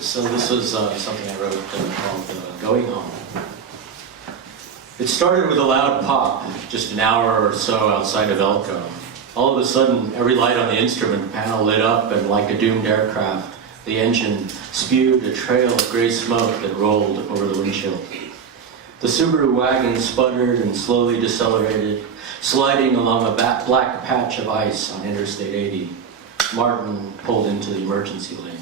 So this was something I wrote called Going Home. It started with a loud pop, just an hour or so outside of Elko. All of a sudden, every light on the instrument panel lit up, and like a doomed aircraft, the engine spewed a trail of gray smoke that rolled over the windshield. The Subaru wagon sputtered and slowly decelerated, sliding along a black patch of ice on Interstate 80. Martin pulled into the emergency lane.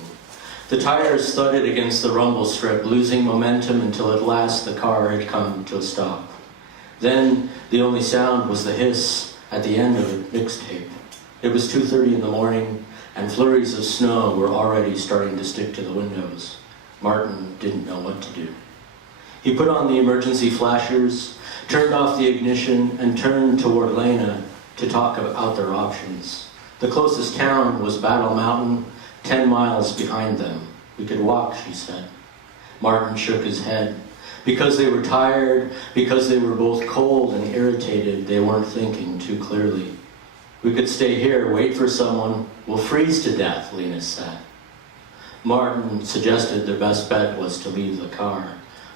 The tires thudded against the rumble strip, losing momentum until at last the car had come to a stop. Then the only sound was the hiss at the end of a mixtape. It was 2:30 in the morning, and flurries of snow were already starting to stick to the windows. Martin didn't know what to do. He put on the emergency flashers, turned off the ignition, and turned toward Lena to talk about their options. The closest town was Battle Mountain, 10 miles behind them. We could walk, she said. Martin shook his head. Because they were tired, because they were both cold and irritated, they weren't thinking too clearly. We could stay here, wait for someone. We'll freeze to death, Lena said. Martin suggested the best bet was to leave the car.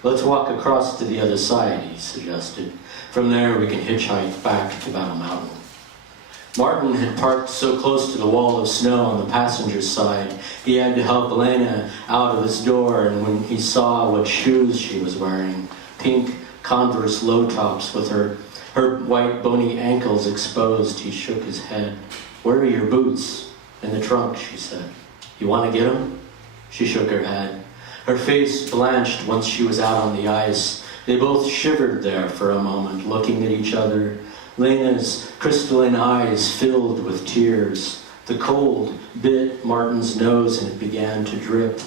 Let's walk across to the other side, he suggested. From there, we can hitchhike back to Battle Mountain. Martin had parked so close to the wall of snow on the passenger side, he had to help Elena out of his door, and when he saw what shoes she was wearing, pink Converse low tops with her white bony ankles exposed, he shook his head. Where are your boots? In the trunk, she said. You want to get them? She shook her head. Her face blanched once she was out on the ice. They both shivered there for a moment, looking at each other. Lena's crystalline eyes filled with tears. The cold bit Martin's nose and it began to drip.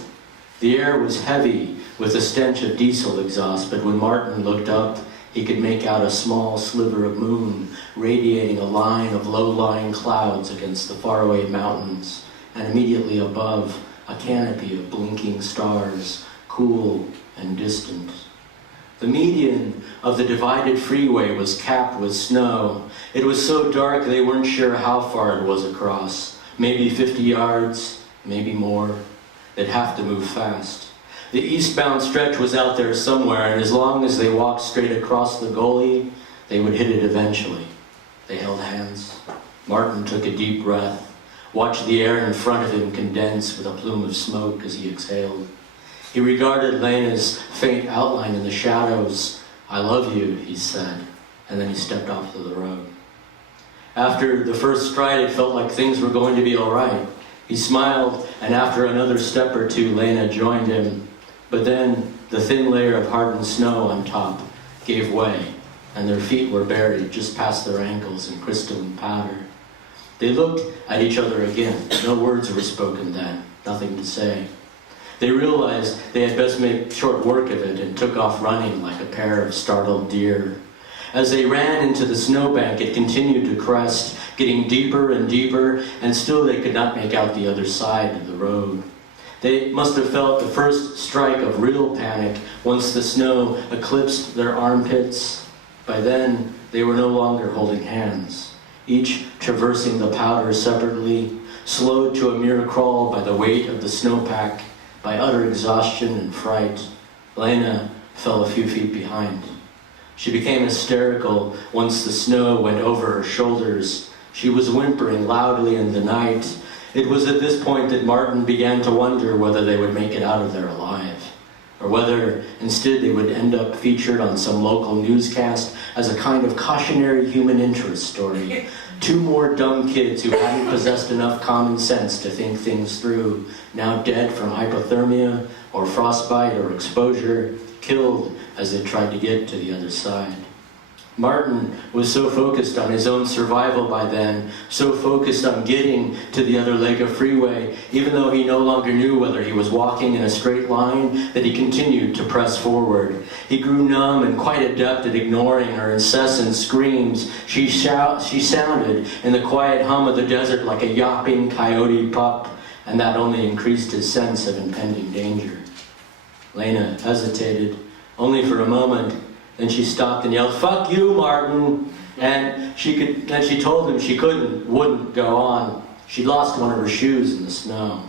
The air was heavy with the stench of diesel exhaust, but when Martin looked up, he could make out a small sliver of moon radiating a line of low-lying clouds against the faraway mountains, and immediately above, a canopy of blinking stars, cool and distant. The median of the divided freeway was capped with snow. It was so dark they weren't sure how far it was across. Maybe 50 yards, maybe more. They'd have to move fast. The eastbound stretch was out there somewhere, and as long as they walked straight across the gully, they would hit it eventually. They held hands. Martin took a deep breath, watched the air in front of him condense with a plume of smoke as he exhaled. He regarded Lena's faint outline in the shadows. I love you, he said, and then he stepped off to the road. After the first stride, it felt like things were going to be all right. He smiled, and after another step or two, Lena joined him. But then the thin layer of hardened snow on top gave way, and their feet were buried just past their ankles in crystalline powder. They looked at each other again. No words were spoken then, nothing to say. They realized they had best make short work of it and took off running like a pair of startled deer. As they ran into the snowbank, it continued to crest, getting deeper and deeper, and still they could not make out the other side of the road. They must have felt the first strike of real panic once the snow eclipsed their armpits. By then, they were no longer holding hands, each traversing the powder separately, slowed to a mere crawl by the weight of the snowpack. By utter exhaustion and fright, Lena fell a few feet behind. She became hysterical once the snow went over her shoulders. She was whimpering loudly in the night. It was at this point that Martin began to wonder whether they would make it out of there alive, or whether instead they would end up featured on some local newscast as a kind of cautionary human interest story. Two more dumb kids who hadn't possessed enough common sense to think things through, now dead from hypothermia or frostbite or exposure, killed as they tried to get to the other side. Martin was so focused on his own survival by then, so focused on getting to the other leg of freeway, even though he no longer knew whether he was walking in a straight line, that he continued to press forward. He grew numb and quite adept at ignoring her incessant screams. She sounded in the quiet hum of the desert like a yawping coyote pup, and that only increased his sense of impending danger. Lena hesitated, only for a moment. Then she stopped and yelled, "Fuck you, Martin!" And she told him she wouldn't go on. She'd lost one of her shoes in the snow.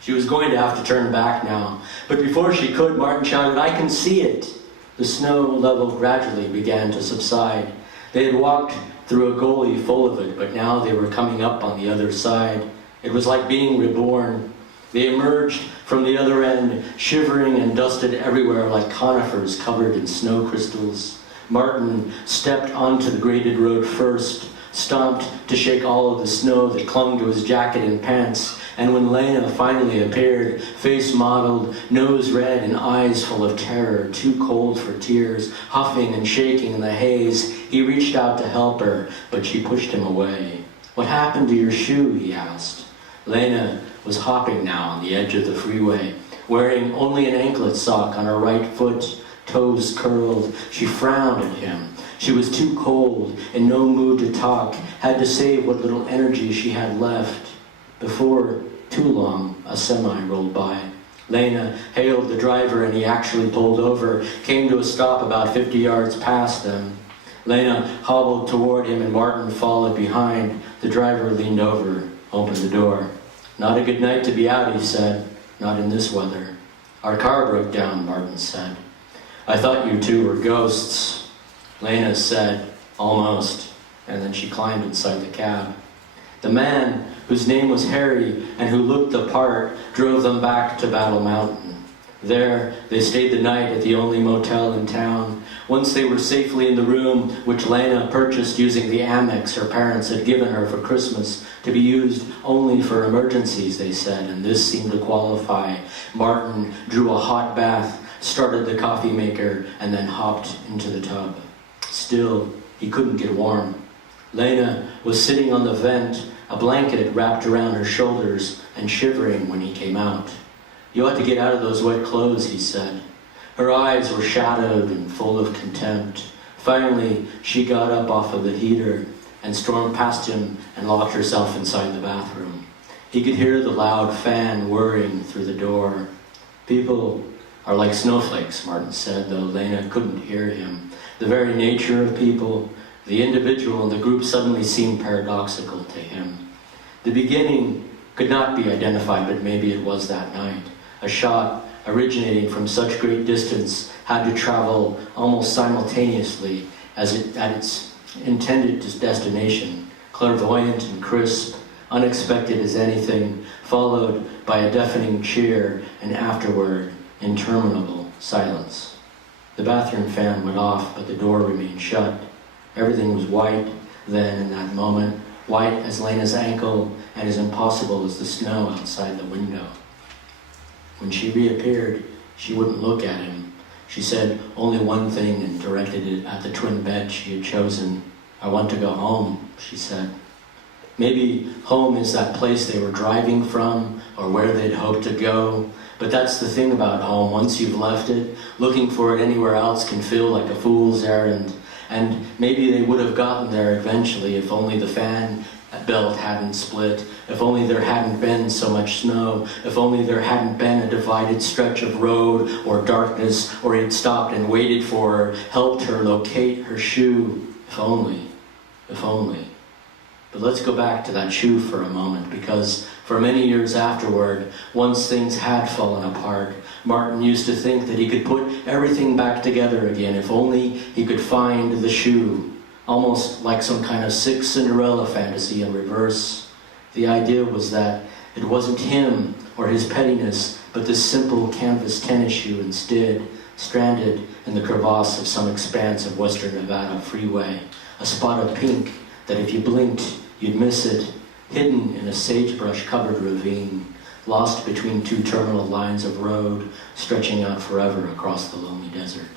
She was going to have to turn back now. But before she could, Martin shouted, "I can see it!" The snow level gradually began to subside. They had walked through a gully full of it, but now they were coming up on the other side. It was like being reborn. They emerged from the other end, shivering and dusted everywhere like conifers covered in snow crystals. Martin stepped onto the graded road first, stomped to shake all of the snow that clung to his jacket and pants, and when Lena finally appeared, face mottled, nose red, and eyes full of terror, too cold for tears, huffing and shaking in the haze, he reached out to help her, but she pushed him away. "What happened to your shoe?" he asked. Lena was hopping now on the edge of the freeway, wearing only an anklet sock on her right foot, toes curled. She frowned at him. She was too cold, in no mood to talk, had to save what little energy she had left. Before too long, a semi rolled by. Lena hailed the driver and he actually pulled over, came to a stop about 50 yards past them. Lena hobbled toward him and Martin followed behind. The driver leaned over, opened the door. "Not a good night to be out," he said. "Not in this weather." "Our car broke down," Martin said. "I thought you two were ghosts." Lena said, "Almost," and then she climbed inside the cab. The man, whose name was Harry and who looked the part, drove them back to Battle Mountain. There, they stayed the night at the only motel in town. Once they were safely in the room, which Lena purchased using the Amex her parents had given her for Christmas, to be used only for emergencies, they said, and this seemed to qualify. Martin drew a hot bath, started the coffee maker, and then hopped into the tub. Still, he couldn't get warm. Lena was sitting on the vent, a blanket wrapped around her shoulders, and shivering when he came out. "You ought to get out of those wet clothes," he said. Her eyes were shadowed and full of contempt. Finally, she got up off of the heater and stormed past him and locked herself inside the bathroom. He could hear the loud fan whirring through the door. "People are like snowflakes," Martin said, though Lena couldn't hear him. The very nature of people, the individual and the group suddenly seemed paradoxical to him. The beginning could not be identified, but maybe it was that night. A shot originating from such great distance had to travel almost simultaneously as it at its intended destination, clairvoyant and crisp, unexpected as anything, followed by a deafening cheer, and afterward, interminable silence. The bathroom fan went off, but the door remained shut. Everything was white then in that moment, white as Lena's ankle and as impossible as the snow outside the window. When she reappeared, she wouldn't look at him. She said only one thing and directed it at the twin bed she had chosen. "I want to go home," she said. Maybe home is that place they were driving from or where they'd hoped to go. But that's the thing about home. Once you've left it, looking for it anywhere else can feel like a fool's errand. And maybe they would have gotten there eventually if only the fan belt hadn't split, if only there hadn't been so much snow, if only there hadn't been a divided stretch of road or darkness, or he'd stopped and waited for her, helped her locate her shoe. If only, if only. But let's go back to that shoe for a moment, because for many years afterward, once things had fallen apart, Martin used to think that he could put everything back together again if only he could find the shoe. Almost like some kind of sick Cinderella fantasy in reverse. The idea was that it wasn't him or his pettiness, but this simple canvas tennis shoe instead, stranded in the crevasse of some expanse of Western Nevada freeway. A spot of pink that if you blinked, you'd miss it, hidden in a sagebrush-covered ravine, lost between two terminal lines of road, stretching out forever across the lonely desert.